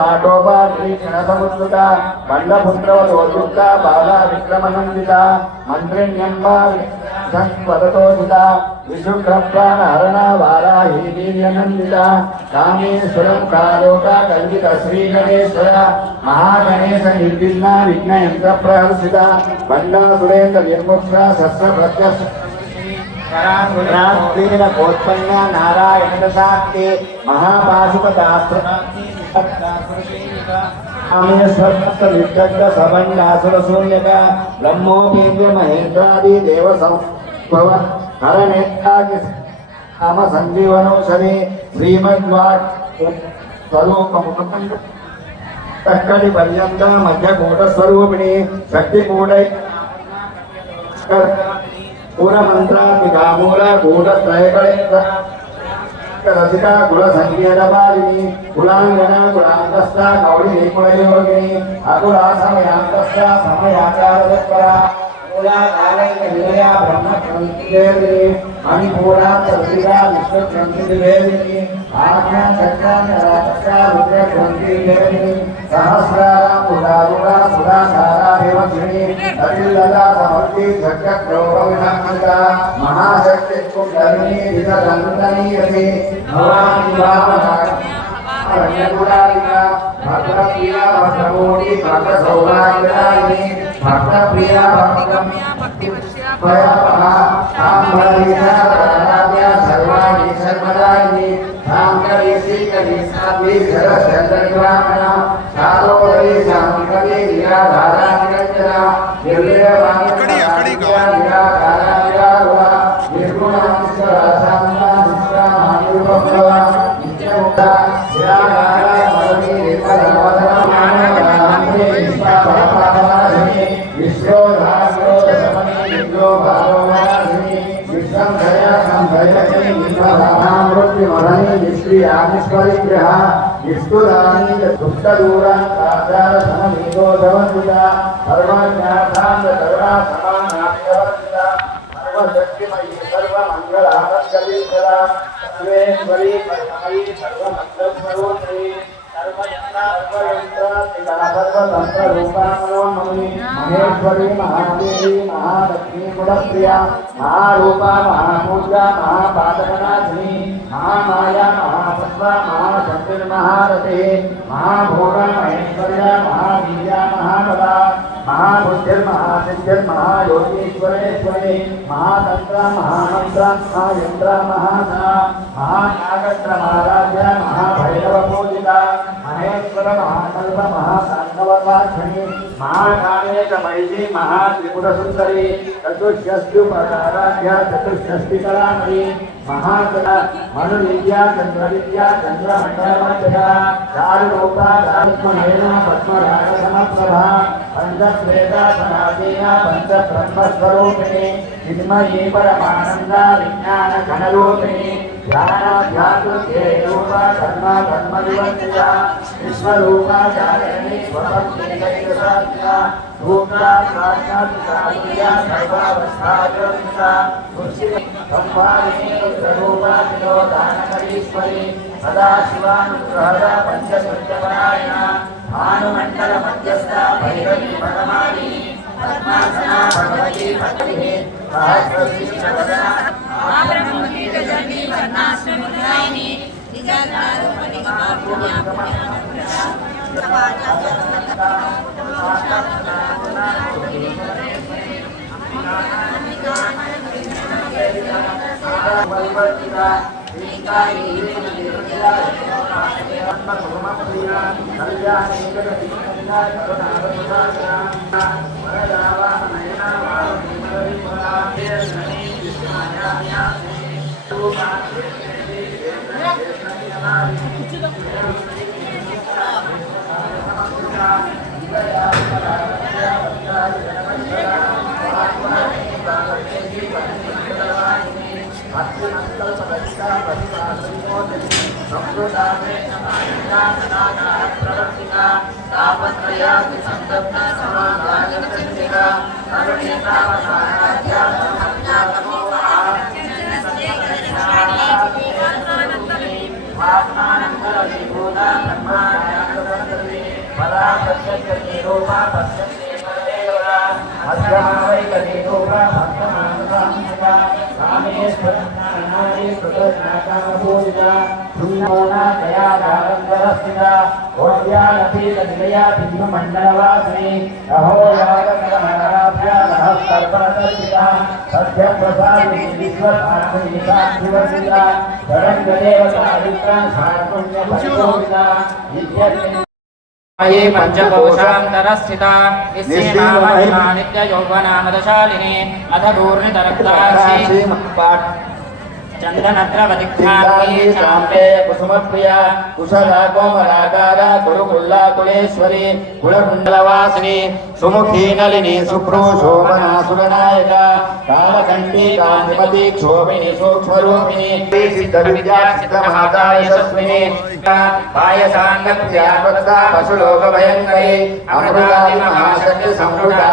क्षणसमुद्रुता बल्लपुत्रवधोद्युक्ता बाला विक्रमनन्दिता मन्त्रिण्यम्बा वदतोदिता विशुभ्रप्राणहरणा वाराही वीर्यनन्दिता कामेश्वरं कालोका कल्पित श्रीगणेश्वर महागणेश निर्विघ्ना विघ्नयन्त्रप्रहर्षिता बल्लासुरेन्द्र निर्मुक्ता शस्त्रप्रत्यक्ष रात्रिन कोत्पन्न नारायण दशाक्ति महापाशुपदास्त्र विदग्ध सबंडासुर शून्यक ब्रह्मोपेन्द्र महेन्द्रादि देव संभव हरनेत्रादि नाम संजीवनौषधि श्रीमद्वाट स्वरूप मुकुंद तक्कड़ी पर्यंत मध्यकूट स्वरूपिणी शक्तिकूट पूरा मंत्रात्मिका मूल गूढ़ त्रयकड़े रसिका कुल संकीर्णवादिनी कुलांगना कुलांतस्था गौरी कुलयोगिनी अकुला समयांतस्था समयाचारदत्परा मूला कालैक विलया ब्रह्म क्रंतिदेविनी मणिपूरा तद्विदा विश्व क्रंतिदेविनी आज्ञा चक्रा नराचक्रा रुद्र क्रंतिदेविनी सहस्रारा पुरारुणा सुराधारा देवगिनी अतिलता समर्ति जगद्गौरवविनामिका महाशक्ति कुंडलिनी विदधन्तनी यति भवानी वामना रण्यकुलालिका भद्रप्रिया भद्रमूर्ति भद्रसौभाग्यदायिनी भक्तप्रिया भक्तिभयापहा साम्भरीता राध्या सर्वाणि सर्वदायिनी साम्करीसी करीसापि शरशन्द्रनिवामना शालोदरी शान्तिकरी निराधारा निरञ्जना निर्विरवाणि निराधारा निरारुवा निर्गुणांश्वरा साम्ना निष्ठा महानिरूपभवा नित्यमुक्ता निराधारा मरणी निर्मलवदना मानवरामणे निष्पापरपादवासिनी विश्वोधारोधसमनी विश्वोभारोवासिनी विश्वंधया संधयति निष्पापरामृत्युमरणी निष्क्रियानिष्परिग्रहा निष्कुदानी दुष्टदूराचार समनीतोषवन्दिता सर्वज्ञातान्त सर्वा समानाभिवर्तिता सर्वशक्तिमयी सर्वमङ्गलाकल्पिता सर्वेश्वरी परमयी सर्वमङ्गलस्वरूपिणी सर्वतन्त्ररूपामनोन्मयी महेश्वरी महादेवी महालक्ष्मी गुणप्रिया महारूपा महापूजा महापादकनाशिनी महामाया महासत्ता महाशक्तिर्महारथे महाभोगा महेश्वर्या महावीर्या महाबला महाबुद्धिर्महासिद्धिर्महायोगीश्वरेश्वरी महातंत्रा महामंत्रा महायंत्रा महाना महानागत्र महाराजा महाभैरवपूजिता महेश्वर महाकल्प महासान्नववाक्षिणी महाकामेश महिषी महात्रिपुरसुन्दरी चतुष्षष्ट्युपकाराध्या चतुष्षष्टिकलामयी महाकला मनुविद्या चंद्रविद्या चंद्रमण्डलमध्यया चारुरूपा चारुत्महेना पद्मरागसमप्रभा पंचश्वेता सनातीना पंचब्रह्मस्वरूपिणी चिन्मयी परमानन्दा विज्ञानघनरूपिणी ध्यानाध्यात्मरूपा कर्म कर्मविवर्जिता विश्वरूपा चारिणी स्वपत्नीकैकसाध्या भूता साक्षात्कारिया सर्वावस्थायोगिता संवादिनी रुद्ररूपा विनोदानकरीश्वरी सदाशिवानुग्रहदा पंचसत्यपरायणा भानुमण्डल मध्यस्था भैरवी परमाणी पद्मासना भगवती पत्नी सहस्रशीर्षवदना महाब्रह्मणी गजनी वर्णाश्रमदायिनी निजारूपणी पश्यति रूपा पश्यति परमेश्वरा मध्यमावैकति रूपा मध्यमानसांसिका कामेश्वरनानादि कृतज्ञाकामपूजिता धूमोना दया दारंगरस्थिता ओद्यानपीतनिलया बिन्दुमण्डलवासिनी अहो यागकरमणाभ्या नमस्कर्पणदर्शिता सत्यप्रसादिनी विश्वसात्मनिकाधिवसिता तरङ्गदेवतायुक्ता सात्पुण्यपरिशोभिता ये पंचकोशान्तरस्थिता निस्सीमा नित्ययौवनामदशालिनी अथ दूर्नितरक्तराशि चंदनद्रवदिग्धाङ्गी चाम्बे कुसुमप्रिया कुशला कोमलाकारा गुरुकुल्ला कुलेश्वरी कुलकुण्डलवासिनी सुमुखी नलिनी सुप्रो शोभना सुरनायका कालकण्ठी कान्तिमती क्षोभिनी सूक्ष्मरूपिणी सिद्धविद्या सिद्धमाता यशस्विनी पायसाङ्गत्या पशुलोकभयङ्करी अमृतादि महाशक्ति संवृता